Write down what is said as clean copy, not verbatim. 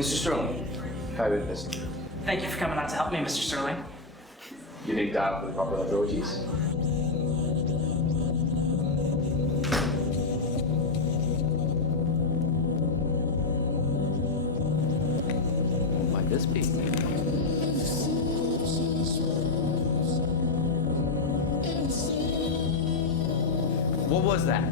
Mr. Sterling, private witness. Thank you for coming out to help me, Mr. Sterling. You need dial for the proper authorities. What might this be? What was that?